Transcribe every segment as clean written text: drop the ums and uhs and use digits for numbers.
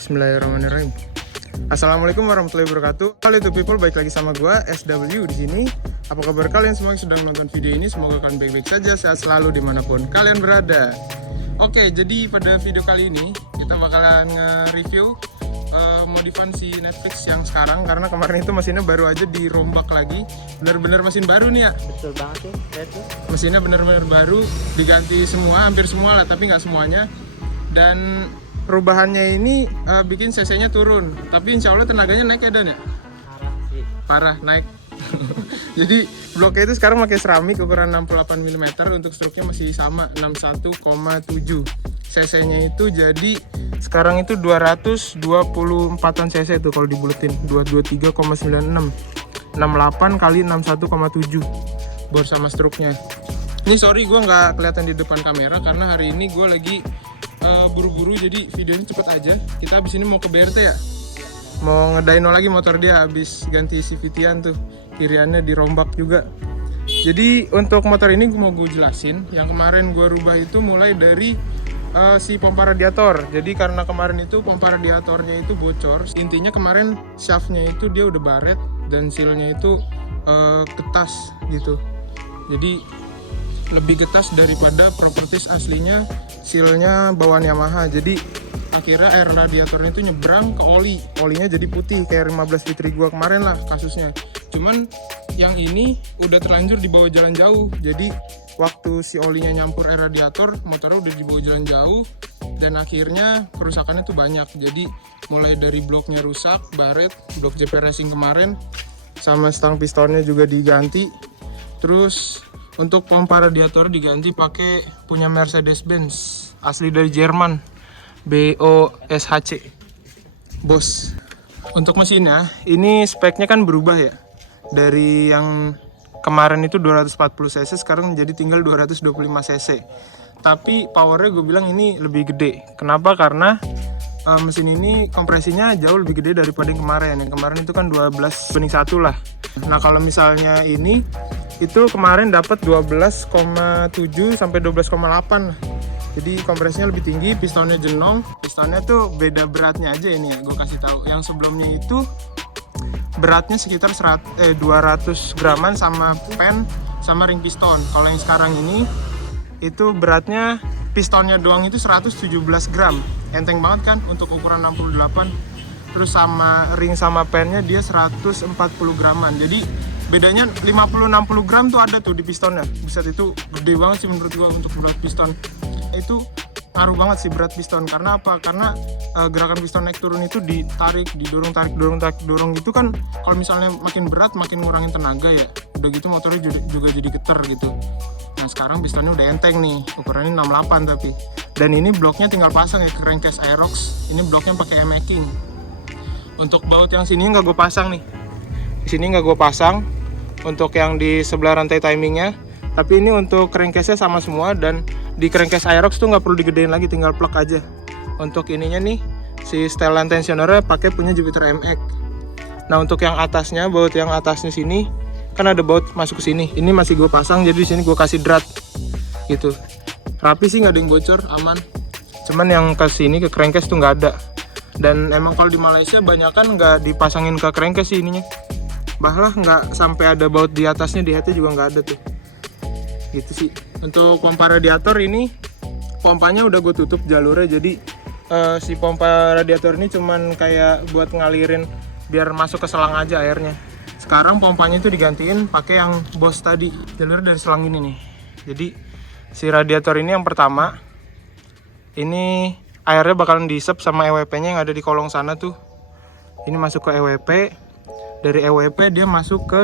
Bismillahirrahmanirrahim. Assalamualaikum warahmatullahi wabarakatuh. Halo itu people, baik lagi sama gua SW di sini. Apa kabar kalian semua yang sedang menonton video ini? Semoga kalian baik-baik saja, sehat selalu dimanapun kalian berada. Oke, jadi pada video kali ini kita bakalan nge-review modifan si Netflix yang sekarang, karena kemarin itu mesinnya baru aja dirombak lagi. Bener-bener mesin baru nih ya. Betul banget ya, Mesinnya bener-bener baru, diganti semua, hampir semua lah, tapi nggak semuanya. Dan perubahannya ini bikin cc-nya turun, tapi insya Allah tenaganya naik ya Dan ya? Parah sih. Parah, naik. Jadi bloknya itu sekarang pakai seramik ukuran 68 mm, untuk struknya masih sama 61,7. cc-nya itu jadi sekarang itu 224-an cc itu kalau dibuletin, 223,96. 68 kali 61,7 bor sama struknya. Ini sorry gue nggak kelihatan di depan kamera karena hari ini gue lagi buru-buru, jadi videonya cepet aja. Kita habis ini mau ke BRT ya, mau ngedyno lagi motor dia, habis ganti CVT-an tuh, kiriannya dirombak juga. Jadi untuk motor ini mau gue jelasin, yang kemarin gue rubah itu mulai dari si pompa radiator. Jadi karena kemarin itu pompa radiatornya itu bocor, intinya kemarin shaftnya itu dia udah baret dan sealnya itu ketas gitu. Jadi lebih getas daripada properties aslinya, sealnya bawaan Yamaha. Jadi akhirnya air radiatornya itu nyebrang ke oli, olinya jadi putih kayak 15 litri gua kemarin lah kasusnya. Cuman yang ini udah terlanjur dibawa jalan jauh, jadi waktu si olinya nyampur air radiator, motornya udah dibawa jalan jauh dan akhirnya kerusakannya tuh banyak. Jadi mulai dari bloknya rusak, baret, blok JP Racing kemarin, sama stang pistonnya juga diganti. Terus untuk pompa radiator diganti pakai punya Mercedes-Benz asli dari Jerman, BOSHC Bos. Untuk mesinnya ini speknya kan berubah ya, dari yang kemarin itu 240 cc sekarang jadi tinggal 225 cc. Tapi powernya gue bilang ini lebih gede. Kenapa? Karena mesin ini kompresinya jauh lebih gede daripada yang kemarin. Yang kemarin itu kan 12:1 lah. Nah kalau misalnya ini itu kemarin dapat 12,7 sampai 12,8. Jadi kompresinya lebih tinggi, pistonnya jenong. Pistonnya tuh beda beratnya aja ini ya, gue kasih tahu. Yang sebelumnya itu beratnya sekitar 200 graman sama pen sama ring piston. Kalau yang sekarang ini itu beratnya pistonnya doang itu 117 gram. Enteng banget kan untuk ukuran 68. Terus sama ring sama pennya dia 140 graman. Jadi bedanya 50-60 gram tuh ada tuh di pistonnya. Buset, itu gede banget sih menurut gua untuk berat piston. Itu ngaruh banget sih berat piston. Karena apa? Karena gerakan piston naik turun itu ditarik, didorong, tarik, dorong gitu kan. Kalau misalnya makin berat makin ngurangin tenaga ya. Udah gitu motornya juga jadi geter gitu. Nah sekarang pistonnya udah enteng nih, ukurannya 68 tapi. Dan ini bloknya tinggal pasang ya, crankcase Aerox. Ini bloknya pakai M-making. Untuk baut yang sini nggak gue pasang nih. Di sini nggak gue pasang untuk yang di sebelah rantai timingnya. Tapi ini untuk crankcase-nya sama semua, dan di crankcase Aerox tuh nggak perlu digedein lagi, tinggal plug aja. Untuk ininya nih, si setelan tensionernya pakai punya Jupiter MX. Nah untuk yang atasnya, baut yang atasnya sini kan ada baut masuk ke sini. Ini masih gue pasang, jadi di sini gue kasih drat gitu. Rapi sih, nggak ada yang bocor, aman. Cuman yang ke sini ke crankcase tuh nggak ada. Dan emang kalau di Malaysia banyak kan nggak dipasangin ke crankcase sih ininya. Bahlah nggak sampai ada baut di atasnya, di headnya juga nggak ada tuh. Gitu sih. Untuk pompa radiator ini, pompanya udah gue tutup jalurnya, jadi si pompa radiator ini cuman kayak buat ngalirin biar masuk ke selang aja airnya. Sekarang pompanya itu digantiin pakai yang Boss tadi, jalurnya dari selang ini nih. Jadi si radiator ini yang pertama, ini airnya bakalan diisep sama EWP-nya yang ada di kolong sana tuh. Ini masuk ke EWP, dari EWP dia masuk ke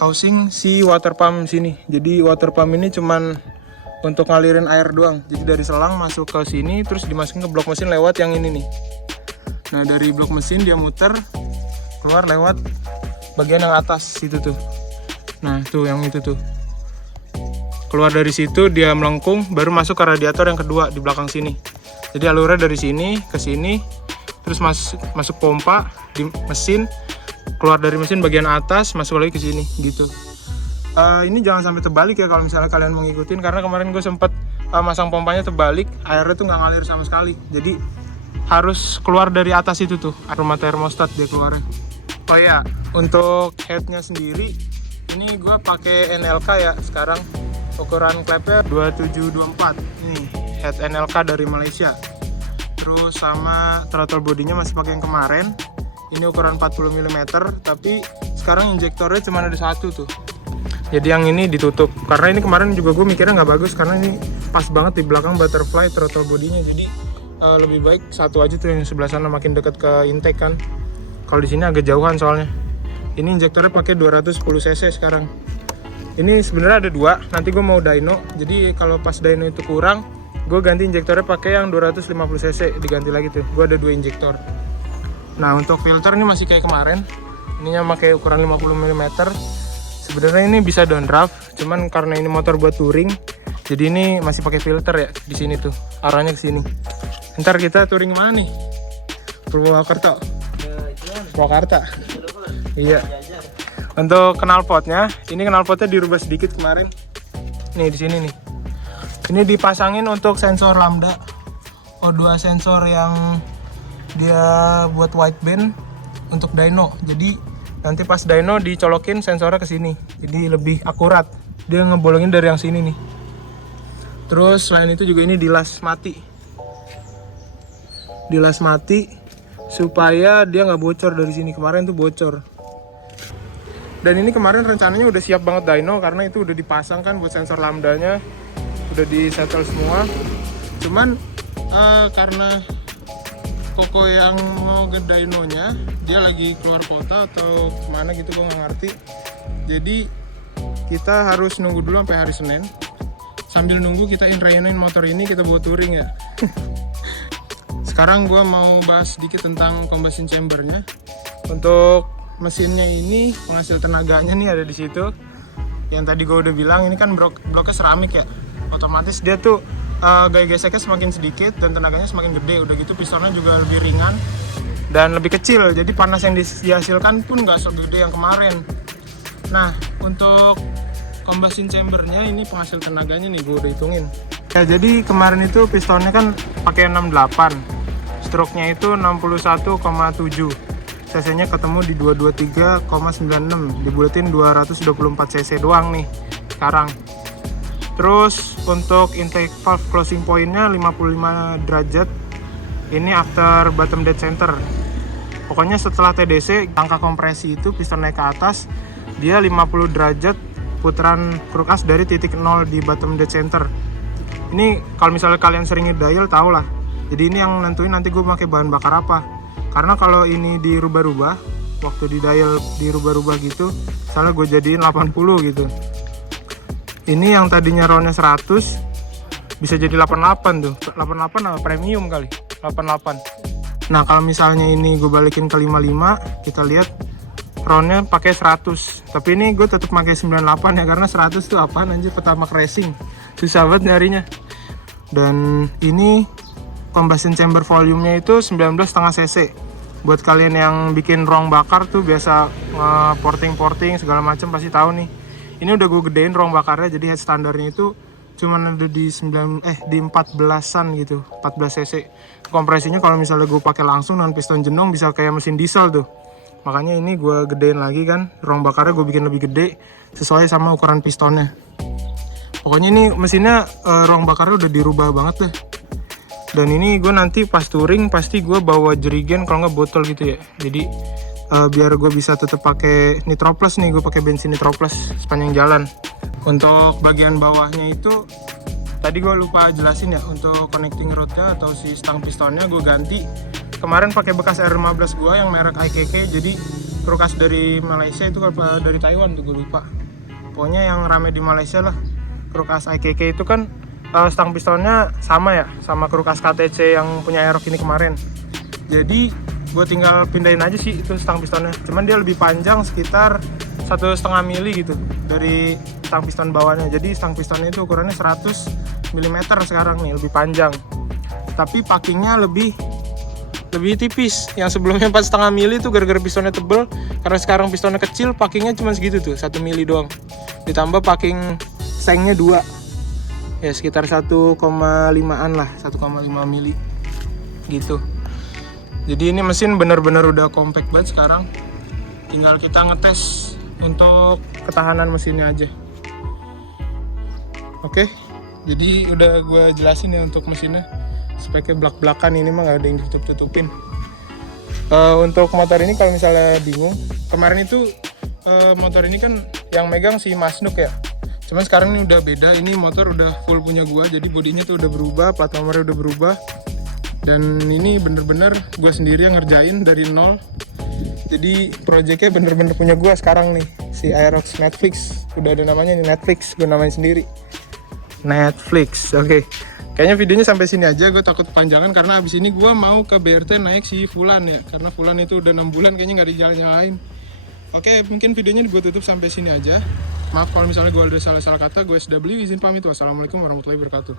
housing si water pump sini. Jadi water pump ini cuman untuk ngalirin air doang. Jadi dari selang masuk ke sini, terus dimasukin ke blok mesin lewat yang ini nih. Nah dari blok mesin dia muter keluar lewat bagian yang atas situ tuh. Nah tuh yang itu tuh. Keluar dari situ dia melengkung, baru masuk ke radiator yang kedua di belakang sini. Jadi alurnya dari sini ke sini, terus masuk pompa di mesin, keluar dari mesin bagian atas, masuk lagi ke sini gitu. Ini jangan sampai terbalik ya kalau misalnya kalian mau ngikutin, karena kemarin gue sempet masang pompanya terbalik, airnya tuh nggak ngalir sama sekali. Jadi harus keluar dari atas itu tuh, aroma termostat dia keluarnya. Oh ya, untuk headnya sendiri ini gue pakai NLK ya sekarang. Ukuran klepnya 2724. Ini head NLK dari Malaysia. Terus sama throttle bodinya masih pakai yang kemarin. Ini ukuran 40 mm, tapi sekarang injektornya cuma ada satu tuh. Jadi yang ini ditutup. Karena ini kemarin juga gue mikirnya nggak bagus karena ini pas banget di belakang butterfly throttle bodinya. Jadi lebih baik satu aja tuh yang sebelah sana, makin dekat ke intake kan. Kalau di sini agak jauhan soalnya. Ini injektornya pakai 210 cc sekarang. Ini sebenarnya ada dua, nanti gue mau dyno. Jadi kalau pas dyno itu kurang, gue ganti injektornya pakai yang 250 cc, diganti lagi tuh. Gue ada dua injektor. Nah untuk filter ini masih kayak kemarin. Ininya pakai ukuran 50 mm. Sebenarnya ini bisa downdraft, cuman karena ini motor buat touring, jadi ini masih pakai filter ya di sini tuh. Arahnya ke sini. Ntar kita touring mana nih? Purwokerto. Purwakarta. Iya. Untuk knalpotnya, ini knalpotnya dirubah sedikit kemarin. Nih di sini nih. Ini dipasangin untuk sensor lambda. O2 sensor yang dia buat wideband untuk dyno. Jadi nanti pas dyno dicolokin sensornya ke sini. Jadi lebih akurat. Dia ngebolongin dari yang sini nih. Terus selain itu juga ini dilas mati. Dilas mati supaya dia nggak bocor dari sini. Kemarin tuh bocor. Dan ini kemarin rencananya udah siap banget dyno karena itu udah dipasang kan buat sensor lambdanya, udah di settle semua. Cuman karena Koko yang mau ke dynonya dia lagi keluar kota atau kemana gitu, gue nggak ngerti. Jadi kita harus nunggu dulu sampai hari Senin. Sambil nunggu kita inrainin motor ini, kita bawa touring ya. Sekarang gue mau bahas sedikit tentang combustion chambernya. Untuk mesinnya ini, penghasil tenaganya nih ada di situ. Yang tadi gue udah bilang ini kan bloknya seramik ya. Otomatis dia tuh gaya geseknya semakin sedikit dan tenaganya semakin gede. Udah gitu pistonnya juga lebih ringan dan lebih kecil. Jadi panas yang dihasilkan pun nggak segede yang kemarin. Nah untuk combustion chambernya ini penghasil tenaganya nih gue udah hitungin. Ya jadi kemarin itu pistonnya kan pakai 68, stroke-nya itu 61,7. cc-nya ketemu di 223,96, dibuletin 224 cc doang nih sekarang. Terus untuk intake valve closing point-nya 55 derajat. Ini after bottom dead center. Pokoknya setelah TDC, angka kompresi itu piston naik ke atas, dia 50 derajat putaran kruk as dari titik 0 di bottom dead center. Ini kalau misalnya kalian sering ngedial tau lah. Jadi ini yang nentuin nanti gue pakai bahan bakar apa. Karena kalau ini dirubah-rubah, waktu di dial dirubah-rubah gitu, misalnya gue jadiin 80 gitu. Ini yang tadinya roundnya 100 bisa jadi 88 tuh. 88 apa premium kali? 88. Nah kalau misalnya ini gue balikin ke 55, kita lihat roundnya pakai 100. Tapi ini gue tetap pakai 98 ya, karena 100 tuh apaan anjir, pertamax racing. Susah banget nyarinya. Dan ini combustion chamber volume-nya itu 19,5 cc. Buat kalian yang bikin ruang bakar tuh biasa porting segala macam pasti tahu nih. Ini udah gue gedein ruang bakarnya, jadi head standarnya itu cuman ada di 14-an gitu, 14 cc. Kompresinya kalau misalnya gue pakai langsung dengan piston jenong bisa kayak mesin diesel tuh. Makanya ini gue gedein lagi kan, ruang bakarnya gue bikin lebih gede sesuai sama ukuran pistonnya. Pokoknya ini mesinnya ruang bakarnya udah dirubah banget deh. Dan ini gue nanti pas touring pasti gue bawa jerigen kalau nggak botol gitu ya. Jadi biar gue bisa tetap pakai Nitro Plus nih, gue pakai bensin Nitro Plus sepanjang jalan. Untuk bagian bawahnya itu tadi gue lupa jelasin ya, untuk connecting rodnya atau si stang pistonnya gue ganti. Kemarin pakai bekas R15 gue yang merek IKK, jadi kruk as dari Malaysia itu apa dari Taiwan tuh gue lupa. Pokoknya yang rame di Malaysia lah, kruk as IKK itu kan stang pistonnya sama ya, sama kruk as KTC yang punya Aerox ini kemarin. Jadi gue tinggal pindahin aja sih itu stang pistonnya. Cuman dia lebih panjang sekitar 1,5 mili gitu dari stang piston bawahnya. Jadi stang pistonnya itu ukurannya 100 mm sekarang nih, lebih panjang. Tapi packingnya lebih tipis. Yang sebelumnya 4,5 mili tuh gara-gara pistonnya tebel. Karena sekarang pistonnya kecil, packingnya cuma segitu tuh, 1 mili doang. Ditambah packing sengnya 2. Ya sekitar 1,5an lah, 1,5 mili gitu. Jadi ini mesin bener-bener udah compact banget sekarang. Tinggal kita ngetes untuk ketahanan mesinnya aja. Oke, jadi udah gue jelasin ya untuk mesinnya. Speknya belak-belakan, ini mah gak ada yang ditutup-tutupin. Untuk motor ini kalau misalnya bingung, kemarin itu motor ini kan yang megang si Mas Nuk ya. Cuman sekarang ini udah beda, ini motor udah full punya gua, jadi bodinya tuh udah berubah, plat nomornya udah berubah. Dan ini bener-bener gua sendiri yang ngerjain dari nol. Jadi proyeknya bener-bener punya gua sekarang nih, si Aerox Netflix. Udah ada namanya nih, Netflix, gua namain sendiri. Netflix, oke. Kayaknya videonya sampai sini aja, gue takut kepanjangan karena abis ini gue mau ke BRT naik si Fulan ya. Karena Fulan itu udah 6 bulan kayaknya nggak dijalan-nyalain. Oke, mungkin videonya gue tutup sampai sini aja. Maaf kalau misalnya gue ada salah-salah kata. Gue SW, izin pamit. Wassalamualaikum warahmatullahi wabarakatuh.